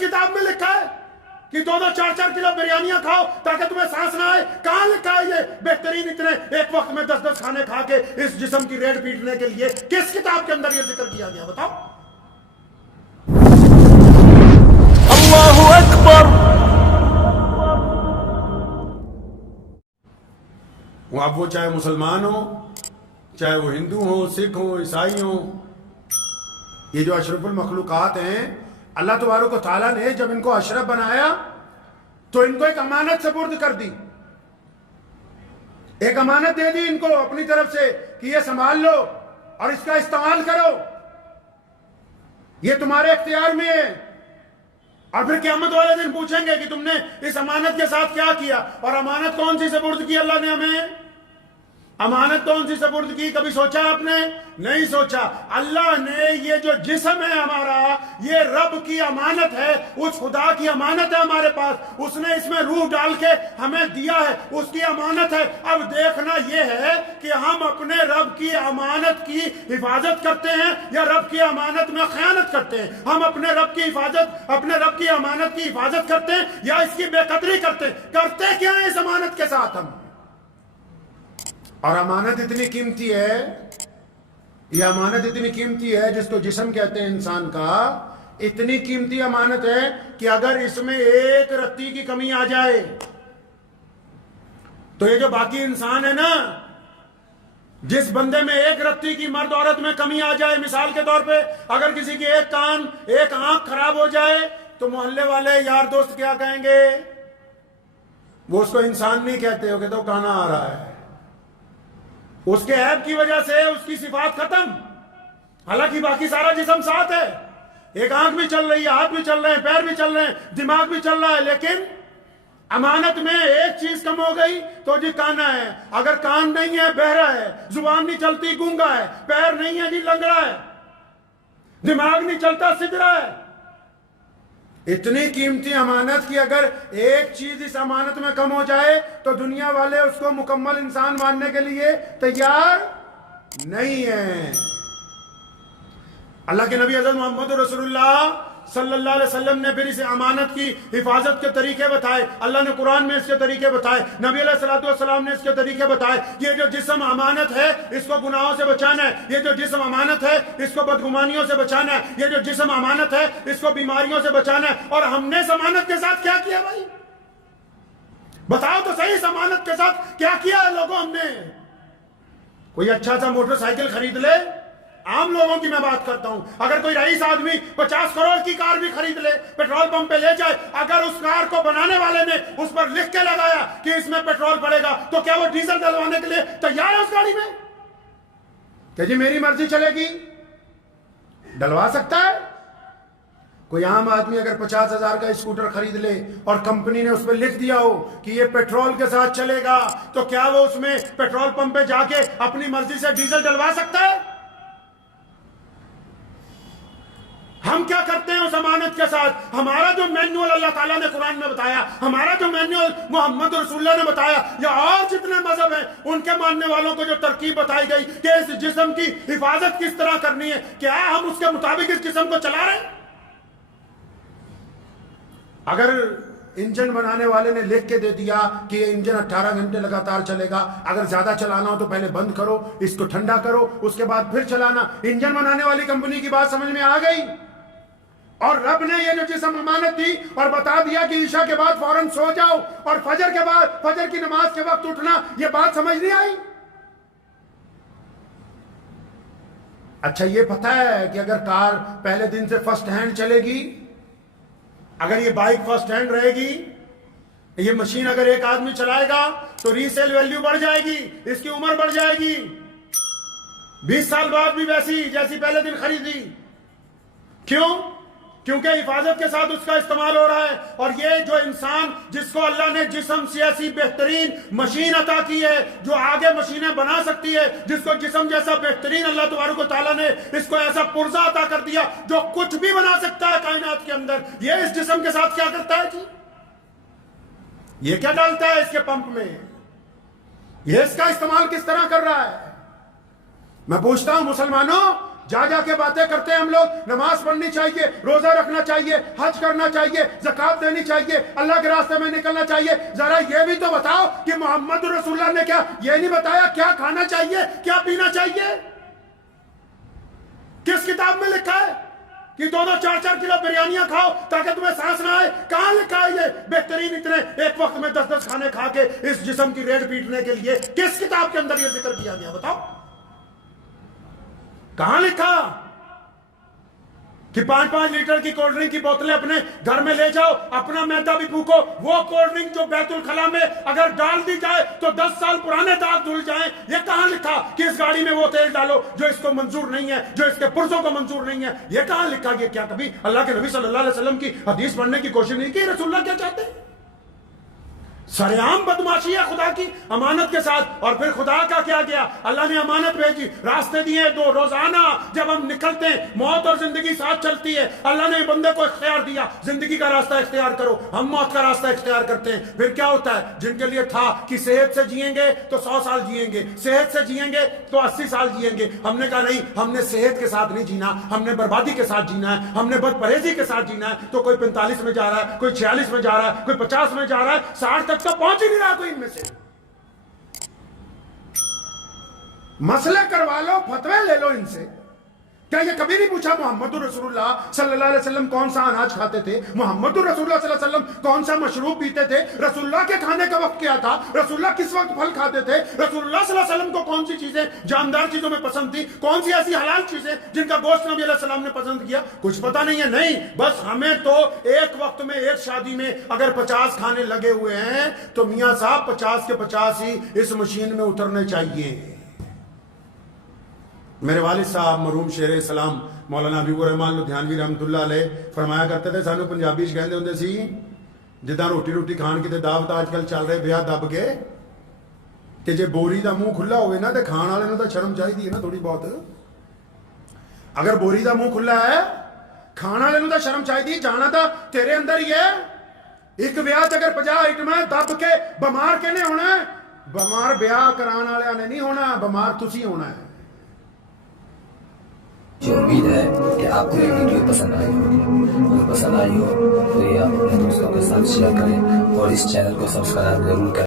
کتاب میں لکھا ہے کہ 2-2 4-4 کلو بریانیاں کھاؤ تاکہ تمہیں سانس نہ آئے؟ کہاں لکھا ہے یہ بہترین اتنے ایک وقت میں 10-10 کھانے کھا کے اس جسم کی ریڑھ پیٹنے کے لیے؟ کس کتاب کے اندر یہ ذکر کیا گیا بتاؤ؟ اللہ اکبر. اب وہ چاہے مسلمان ہو، چاہے وہ ہندو ہو، سکھ ہو، عیسائی ہو، یہ جو اشرف المخلوقات ہیں، اللہ تبارک و تعالیٰ نے جب ان کو اشرف بنایا تو ان کو ایک امانت سپرد کر دی، ایک امانت دے دی ان کو اپنی طرف سے کہ یہ سنبھال لو اور اس کا استعمال کرو، یہ تمہارے اختیار میں ہے. اور پھر قیامت والے دن پوچھیں گے کہ تم نے اس امانت کے ساتھ کیا کیا؟ اور امانت کون سی سپرد کی اللہ نے ہمیں؟ امانت کون سی سپرد کی؟ کبھی سوچا آپ نے؟ نہیں سوچا. اللہ نے یہ جو جسم ہے ہمارا، یہ رب کی امانت ہے، اس خدا کی امانت ہے ہمارے پاس، اس نے اس میں روح ڈال کے ہمیں دیا ہے، اس کی امانت ہے. اب دیکھنا یہ ہے کہ ہم اپنے رب کی امانت کی حفاظت کرتے ہیں یا رب کی امانت میں خیانت کرتے ہیں. ہم اپنے رب کی حفاظت، اپنے رب کی امانت کی حفاظت کرتے ہیں یا اس کی بے قدری کرتے ہیں؟ کرتے کیا ہیں اس امانت کے ساتھ ہم؟ اور امانت اتنی قیمتی ہے، یہ امانت اتنی قیمتی ہے جس کو جسم کہتے ہیں انسان کا، اتنی قیمتی امانت ہے کہ اگر اس میں ایک رتی کی کمی آ جائے تو یہ جو باقی انسان ہے نا، جس بندے میں ایک رتی کی مرد عورت میں کمی آ جائے، مثال کے طور پہ اگر کسی کی ایک کان ایک آنکھ خراب ہو جائے تو محلے والے یار دوست کیا کہیں گے؟ وہ اس کو انسان نہیں کہتے، وہ کہتے وہ کانا آ رہا ہے. اس کے عیب کی وجہ سے اس کی صفات ختم، حالانکہ باقی سارا جسم ساتھ ہے، ایک آنکھ بھی چل رہی ہے، ہاتھ بھی چل رہے ہیں، پیر بھی چل رہے ہیں، دماغ بھی چل رہا ہے، لیکن امانت میں ایک چیز کم ہو گئی تو جی کانا ہے. اگر کان نہیں ہے بہرا ہے، زبان نہیں چلتی گونگا ہے، پیر نہیں ہے جی لنگڑا ہے، دماغ نہیں چلتا سدھرا ہے. اتنی قیمتی امانت کی اگر ایک چیز اس امانت میں کم ہو جائے تو دنیا والے اس کو مکمل انسان ماننے کے لیے تیار نہیں ہیں. اللہ کے نبی حضرت محمد رسول اللہ صلی اللہ علیہ وسلم نے پھر اسے امانت کی حفاظت کے طریقے بتائے. اللہ نے قرآن میں اس کے طریقے بتائے، نبی علیہ السلام نے اس کے طریقے بتائے. یہ جو جسم امانت ہے اس کو گناہوں سے بچانا ہے، یہ جو جسم امانت ہے اس کو بدگمانیوں سے بچانا ہے، یہ جو جسم امانت ہے اس کو بیماریوں سے بچانا ہے. اور ہم نے اس امانت کے ساتھ کیا کیا بھائی؟ بتاؤ تو صحیح، اس امانت کے ساتھ کیا کیا ہے لوگوں؟ ہم نے کوئی اچھا سا موٹر سائیکل خرید لے، عام لوگوں کی میں بات کرتا ہوں، اگر کوئی رئیس آدمی 50 کروڑ کی کار بھی خرید لے، پیٹرول پمپ پہ لے جائے، اگر اس کار کو بنانے والے نے اس پر لکھ کے لگایا کہ اس میں پیٹرول پڑے گا تو کیا وہ ڈیزل ڈلوانے کے لیے تیار ہے اس گاڑی میں؟ کہ جی میری مرضی چلے گی، ڈلوا سکتا ہے؟ کوئی عام آدمی اگر 50,000 کا اسکوٹر خرید لے اور کمپنی نے اس پہ لکھ دیا ہو کہ یہ پیٹرول کے ساتھ چلے گا تو کیا وہ اس میں پیٹرول پمپ پہ جا کے اپنی مرضی سے ڈیزل ڈلوا سکتا ہے؟ ہم کیا کرتے ہیں اس امانت کے ساتھ؟ ہمارا جو مینول اللہ تعالیٰ نے قرآن میں بتایا، ہمارا جو مینول محمد رسول اللہ نے بتایا، یا اور جتنے مذہب ہیں ان کے ماننے والوں کو جو ترکیب بتائی گئی کہ اس جسم کی حفاظت کس طرح کرنی ہے، کیا ہم اس کے مطابق اس جسم کو چلا رہے ہیں؟ اگر انجن بنانے والے نے لکھ کے دے دیا کہ یہ انجن 18 گھنٹے لگاتار چلے گا، اگر زیادہ چلانا ہو تو پہلے بند کرو، اس کو ٹھنڈا کرو، اس کے بعد پھر چلانا، انجن بنانے والی کمپنی کی بات سمجھ میں آ گئی. اور رب نے یہ جو جسم امانت دی اور بتا دیا کہ عشاء کے بعد فوراً سو جاؤ اور فجر کے بعد فجر کی نماز کے وقت اٹھنا، یہ بات سمجھ نہیں آئی؟ اچھا یہ پتہ ہے کہ اگر کار پہلے دن سے فرسٹ ہینڈ چلے گی، اگر یہ بائک فرسٹ ہینڈ رہے گی، یہ مشین اگر ایک آدمی چلائے گا تو ریسیل ویلیو بڑھ جائے گی، اس کی عمر بڑھ جائے گی، 20 سال بعد بھی ویسی جیسی پہلے دن خریدی. کیوں؟ کیونکہ حفاظت کے ساتھ اس کا استعمال ہو رہا ہے. اور یہ جو انسان جس کو اللہ نے جسم سے ایسی بہترین مشین عطا کی ہے جو آگے مشینیں بنا سکتی ہے، جس کو جسم جیسا بہترین اللہ تبارک و تعالیٰ نے اس کو ایسا پرزہ عطا کر دیا جو کچھ بھی بنا سکتا ہے کائنات کے اندر، یہ اس جسم کے ساتھ کیا کرتا ہے جی؟ یہ کیا ڈالتا ہے اس کے پمپ میں؟ یہ اس کا استعمال کس طرح کر رہا ہے؟ میں پوچھتا ہوں مسلمانوں، جا جا کے باتیں کرتے ہیں ہم لوگ. نماز پڑھنی چاہیے, روزہ رکھنا چاہیے, حج کرنا چاہیے, زکات دینی چاہیے, اللہ کے راستے میں نکلنا چاہیے. ذرا یہ بھی تو بتاؤ کہ محمد رسول اللہ نے کیا یہ نہیں بتایا کیا کھانا چاہیے, کیا پینا چاہیے؟ کس کتاب میں لکھا ہے کہ 2-4 کلو بریانیاں کھاؤ تاکہ تمہیں سانس نہ آئے؟ کہاں لکھا ہے یہ بہترین اتنے ایک وقت میں 10 کھانے کھا کے اس جسم کی ریڑھ پیٹنے کے لیے؟ کس کتاب کے اندر یہ ذکر کیا گیا بتاؤ؟ کہاں لکھا کہ 5 لیٹر کی کولڈ ڈرنک کی بوتلیں اپنے گھر میں لے جاؤ, اپنا میدا بھی پھونکو؟ وہ کولڈ ڈرنک جو بیت الخلا میں اگر ڈال دی جائے تو 10 سال پرانے داغ دھل جائیں. یہ کہاں لکھا کہ اس گاڑی میں وہ تیل ڈالو جو اس کو منظور نہیں ہے, جو اس کے پرزوں کو منظور نہیں ہے؟ یہ کہاں لکھا؟ یہ کیا کبھی اللہ کے نبی صلی اللہ علیہ وسلم کی حدیث پڑھنے کی کوشش نہیں کی؟ رسول اللہ کیا چاہتے ہیں؟ سرعام بدماشی ہے خدا کی امانت کے ساتھ. اور پھر خدا کا کیا گیا؟ اللہ نے امانت بھیجی, راستے دیے 2. روزانہ جب ہم نکلتے ہیں, موت اور زندگی ساتھ چلتی ہے, اللہ نے بندے کو اختیار دیا زندگی کا راستہ اختیار کرو. ہم موت کا راستہ اختیار کرتے ہیں. پھر کیا ہوتا ہے؟ جن کے لیے تھا کہ صحت سے جئیں گے تو 100 سال جئیں گے, صحت سے جئیں گے تو 80 سال جئیں گے. ہم نے کہا نہیں, ہم نے صحت کے ساتھ نہیں جینا, ہم نے بربادی کے ساتھ جینا ہے, ہم نے بد پرہیزی کے ساتھ جینا ہے. تو کوئی 45 میں جا رہا ہے, کوئی 46 میں جا رہا ہے, کوئی 50 میں جا رہا ہے, 60 تک تو پہنچ ہی نہیں رہا کوئی ان میں سے. مسئلے کروا لو, فتوے لے لو ان سے. کیا یہ کبھی نہیں پوچھا محمد رسول اللہ صلی اللہ علیہ وسلم کون سا اناج کھاتے تھے؟ محمد رسول اللہ صلی اللہ علیہ وسلم کون سا مشروب پیتے تھے؟ رسول اللہ کے کھانے کا وقت کیا تھا؟ رسول اللہ کس وقت پھل کھاتے تھے؟ رسول اللہ صلی اللہ علیہ وسلم کو کون سی چیزیں جاندار چیزوں میں پسند تھی؟ کون سی ایسی حلال چیزیں جن کا گوشت نبی علیہ السلام نے پسند کیا؟ کچھ پتہ نہیں ہے. نہیں, بس ہمیں تو ایک وقت میں ایک شادی میں اگر 50 کھانے لگے ہوئے ہیں تو میاں صاحب 50 کے 50 ہی اس مشین میں اترنے چاہیے. میرے والد صاحب مرحوم شیر اسلام مولانا حبیب الرحمان لدھیانوی رحمت اللہ علیہ فرمایا کرتے تھے, سانو پنجابی چ کہندے ہوندے سی جداں روٹی کھان کتے دعوت آج کل چل رہے بیاہ دب کے کہ جے بوری دا منہ کھلا ہوئے نا تے کھان والے نوں تے شرم چاہیے ہے نا تھوڑی بہت. اگر بوری دا منہ کھلا ہے کھان والے نوں تے شرم چاہیے, جانا تا تیرے اندر ہی ہے. ایک بیاہ تے اگر 50 آئٹم ہے دب کے بیمار کنے ہونا ہے؟ بیمار بیاہ کران والے نے نہیں ہونا, بیمار تسی ہونا ہے. جو امید ہے کہ آپ کو یہ ویڈیو پسند آئی ہوگی. اگر پسند آئی ہو تو یہ آپ اپنے دوستوں کے ساتھ شیئر کریں اور اس چینل کو سبسکرائب ضرور کریں.